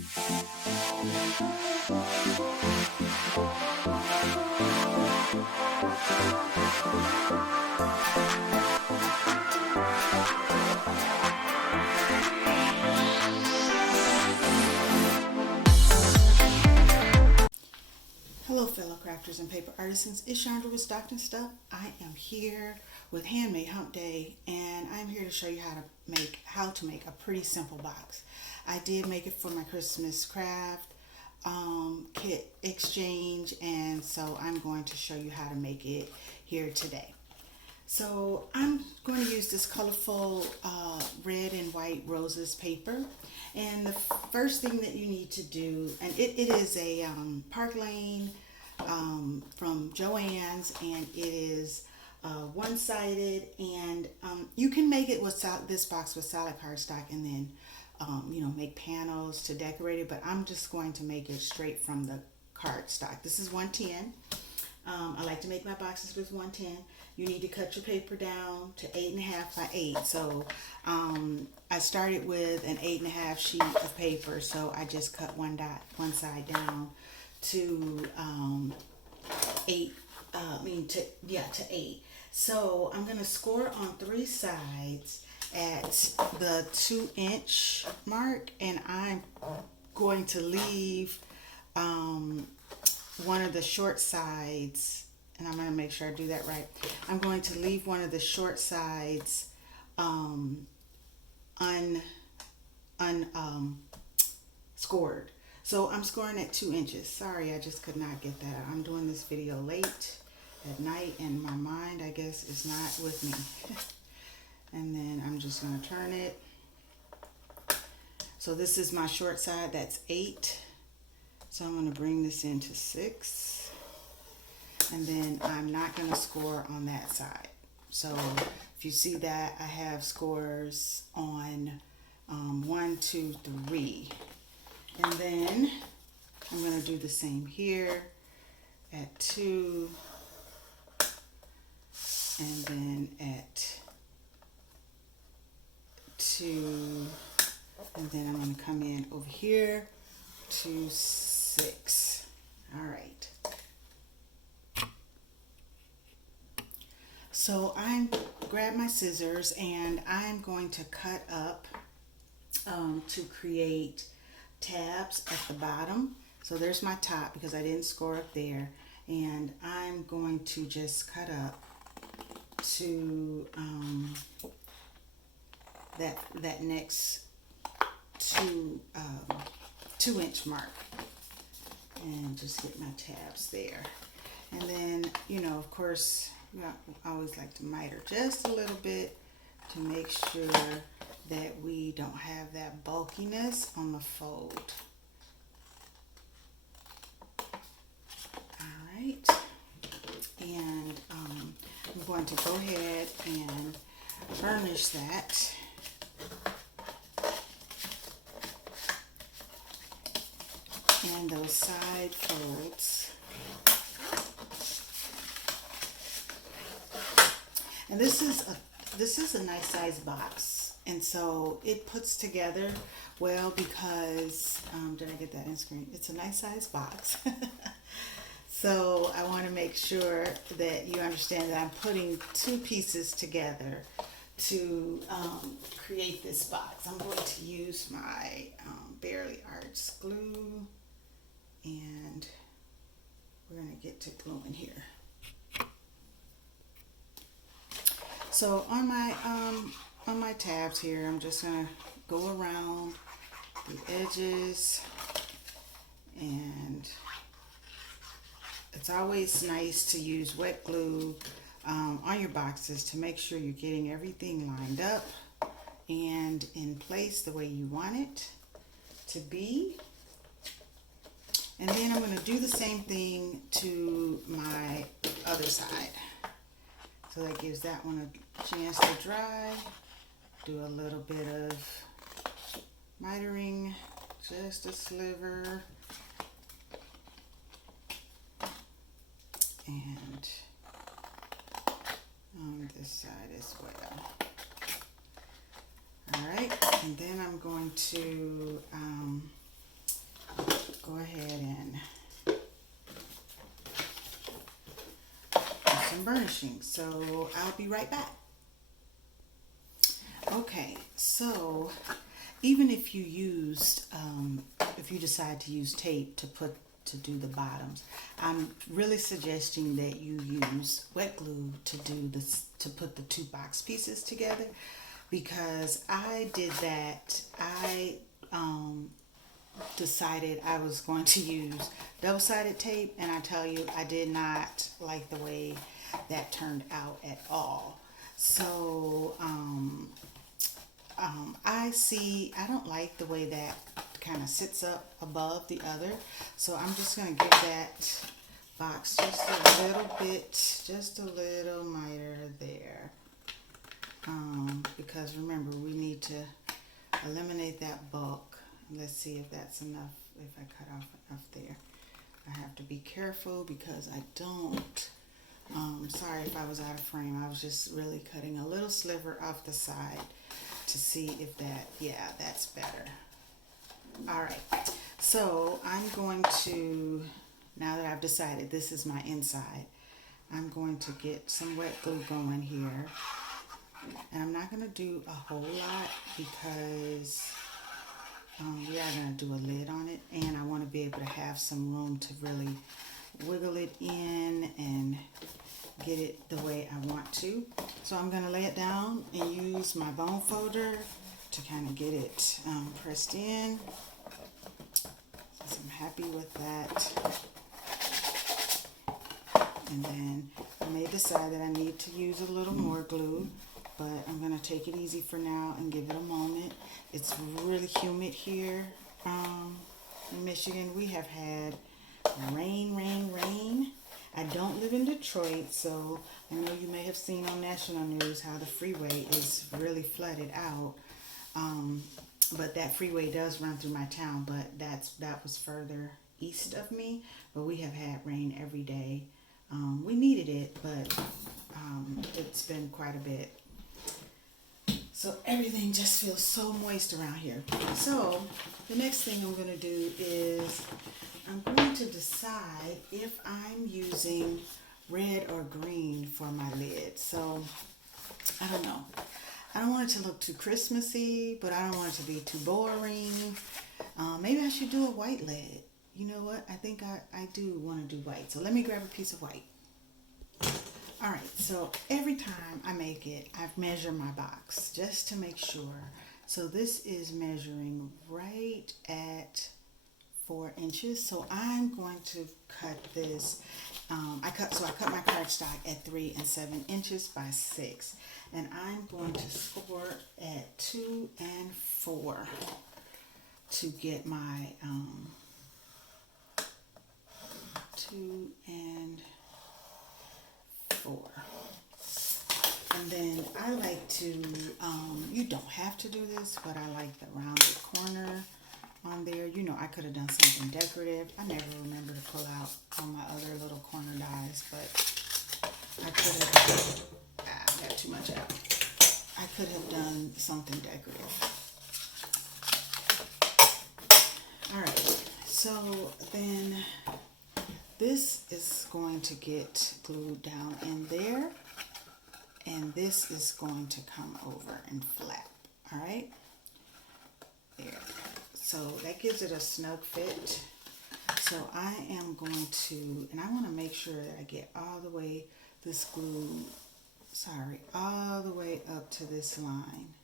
Hello fellow crafters and paper artisans, it's Chandra with Stockton Stuff. I am here with Handmade Humpday, and I'm here to show you how to make a pretty simple box. I did make it for my Christmas craft kit exchange, and so I'm going to show you how to make it here today. So I'm going to use this colorful red and white roses paper, and the first thing that you need to do, and it is a Park Lane from Joann's, and it is one-sided, and you can make it with this box with solid cardstock, and then make panels to decorate it, but I'm just going to make it straight from the cardstock. This is 110. I like to make my boxes with 110. You need to cut your paper down to 8.5 by 8. So I started with an 8.5 sheet of paper, so I just cut one side down to 8. To 8. So I'm gonna score on 3 sides at the 2-inch mark, and I'm going to leave one of the short sides, and I'm going to make sure I do that right. I'm going to leave one of the short sides scored. So I'm scoring at 2 inches. Sorry, I just could not get that. I'm doing this video late at night, and my mind, I guess, is not with me. And then I'm just going to turn it. So this is my short side, that's 8. So I'm going to bring this into 6, and then I'm not going to score on that side. So if you see that, I have scores on 1, 2, 3, and then I'm going to do the same here at 2, and then at 2, and then I'm going to come in over here to 6. All right. So I grab my scissors, and I'm going to cut up to create tabs at the bottom. So there's my top because I didn't score up there, and I'm going to just cut up to that next 2-inch mark, and just get my tabs there. And then, of course, I always like to miter just a little bit to make sure that we don't have that bulkiness on the fold. All right, and I'm going to go ahead and burnish that. And those side folds. And this is a nice size box, and so it puts together well because did I get that in screen? It's a nice size box. So I want to make sure that you understand that I'm putting 2 pieces together to create this box. I'm going to use my Barely Arts glue, and we're going to get to gluing here. So on my tabs here, I'm just going to go around the edges, and it's always nice to use wet glue on your boxes to make sure you're getting everything lined up and in place the way you want it to be. And then I'm going to do the same thing to my other side. So that gives that one a chance to dry. Do a little bit of mitering, just a sliver. And on this side as well. All right, and then I'm going to burnishing. So I'll be right back. Okay, so even if you used, if you decide to use tape to do the bottoms, I'm really suggesting that you use wet glue to do this, to put the two box pieces together, because I did that. I decided I was going to use double-sided tape, and I tell you, I did not like the way that turned out at all. So I don't like the way that kind of sits up above the other. So I'm just going to give that box just a little bit, just a little miter there. Because remember, we need to eliminate that bulk. Let's see if that's enough, if I cut off enough there. I have to be careful because I don't, sorry if I was out of frame. I was just really cutting a little sliver off the side to see if that, yeah, that's better. All right, so I'm going to, now that I've decided this is my inside, I'm going to get some wet glue going here. And I'm not going to do a whole lot because we are going to do a lid on it, and I want to be able to have some room to really wiggle it in and get it the way I want to. So I'm going to lay it down and use my bone folder to kind of get it pressed in. So I'm happy with that. And then I may decide that I need to use a little more glue, but I'm going to take it easy for now and give it a moment. It's really humid here in Michigan. We have had rain, rain, rain. I don't live in Detroit, so I know you may have seen on national news how the freeway is really flooded out. But that freeway does run through my town, but that was further east of me. But we have had rain every day. We needed it, but it's been quite a bit. So everything just feels so moist around here. So the next thing I'm going to do is I'm going to decide if I'm using red or green for my lid. So I don't know. I don't want it to look too Christmassy, but I don't want it to be too boring. Maybe I should do a white lid. You know what? I think I do want to do white. So let me grab a piece of white. All right, so every time I make it, I measure my box just to make sure. So this is measuring right at 4 inches. So I'm going to cut this. I cut my cardstock at 3 and 7 inches by 6, and I'm going to score at 2 and 4 to get my 2 and 4. And then I like to, you don't have to do this, but I like the rounded corner on there. You know, I could have done something decorative. I never remember to pull out all my other little corner dies, but I could have, I got too much out. I could have done something decorative. All right, so then this is going to get glued down in there, and this is going to come over and flap. All right, there. So that gives it a snug fit. So I am going to, and I want to make sure that I get all the way this glue, all the way up to this line,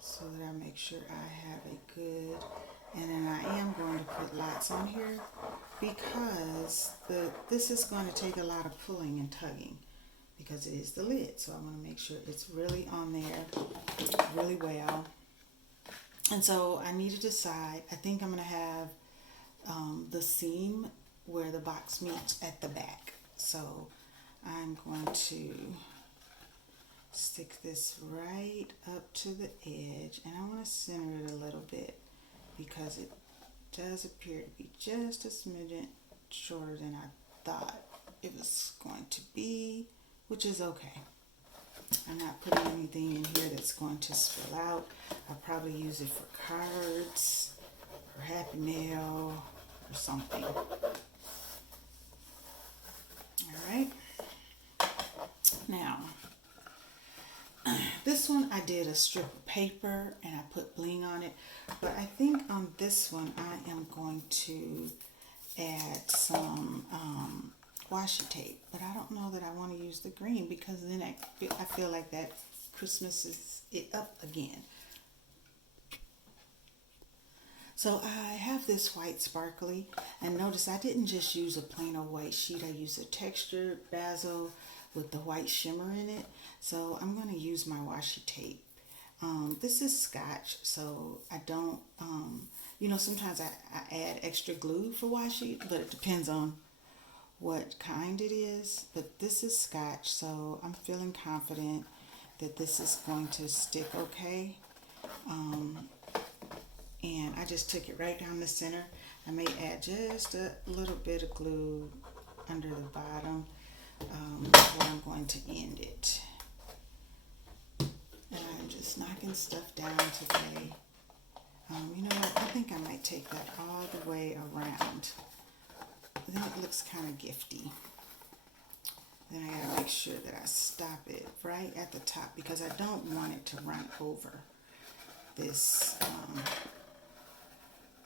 so that I make sure I have a good. And then I am going to put lots on here because this is going to take a lot of pulling and tugging because it is the lid. So I want to make sure it's really on there really well. And so I need to decide, I think I'm going to have the seam where the box meets at the back. So I'm going to stick this right up to the edge, and I want to center it a little bit, because it does appear to be just a smidgen shorter than I thought it was going to be, which is okay. I'm not putting anything in here that's going to spill out. I'll probably use it for cards or Happy Mail or something. right? Now, this one I did a strip of paper and I put bling on it, but I think on this one I am going to add some washi tape, but I don't know that I want to use the green because then I feel like that Christmas is it up again. So I have this white sparkly, and notice I didn't just use a plain old white sheet. I used a textured basil with the white shimmer in it. So I'm going to use my washi tape. This is Scotch, so I don't, sometimes I add extra glue for washi, but it depends on what kind it is. But this is Scotch, so I'm feeling confident that this is going to stick okay. And I just took it right down the center. I may add just a little bit of glue under the bottom where I'm going to end it. And I'm just knocking stuff down today. You know what? I think I might take that all the way around. Then it looks kind of gifty. Then I gotta make sure that I stop it right at the top because I don't want it to run over this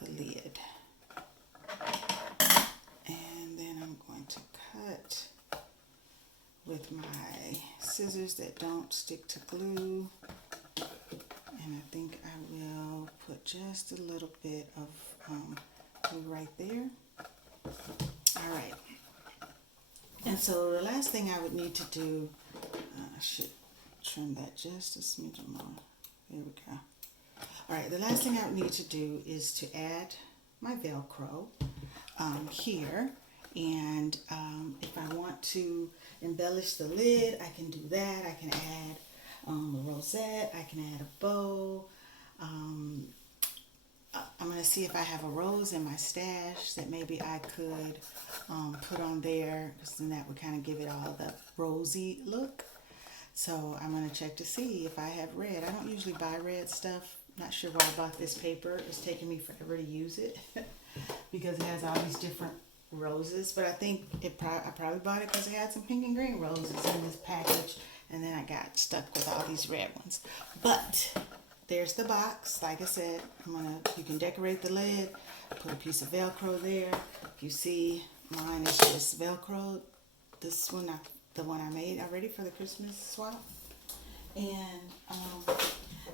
the lid. And then I'm going to cut with my scissors that don't stick to glue. And I think I will put just a little bit of glue right there. All right. And so the last thing I would need to do, I should trim that just a smidge more. There we go. All right, the last thing I would need to do is to add my Velcro here. And if I want to embellish the lid, I can do that. I can add a rosette. I can add a bow. I'm going to see if I have a rose in my stash that maybe I could put on there, because then that would kind of give it all the rosy look. So I'm going to check to see if I have red. I don't usually buy red stuff. Not sure why I bought this paper. It's taking me forever to use it because it has all these different roses. But I think I probably bought it because it had some pink and green roses in this package, and then I got stuck with all these red ones. But there's the box. Like I said, you can decorate the lid, put a piece of Velcro there. If you see, mine is just Velcro. This one, the one I made already for the Christmas swap. And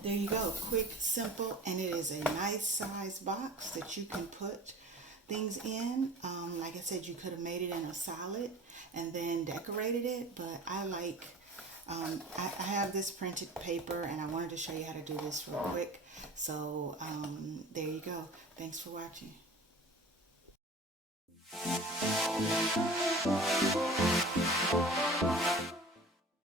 there you go, quick, simple, and it is a nice size box that you can put things in. Like I said, you could have made it in a solid and then decorated it, but I like, I have this printed paper and I wanted to show you how to do this real quick. So there you go. Thanks for watching.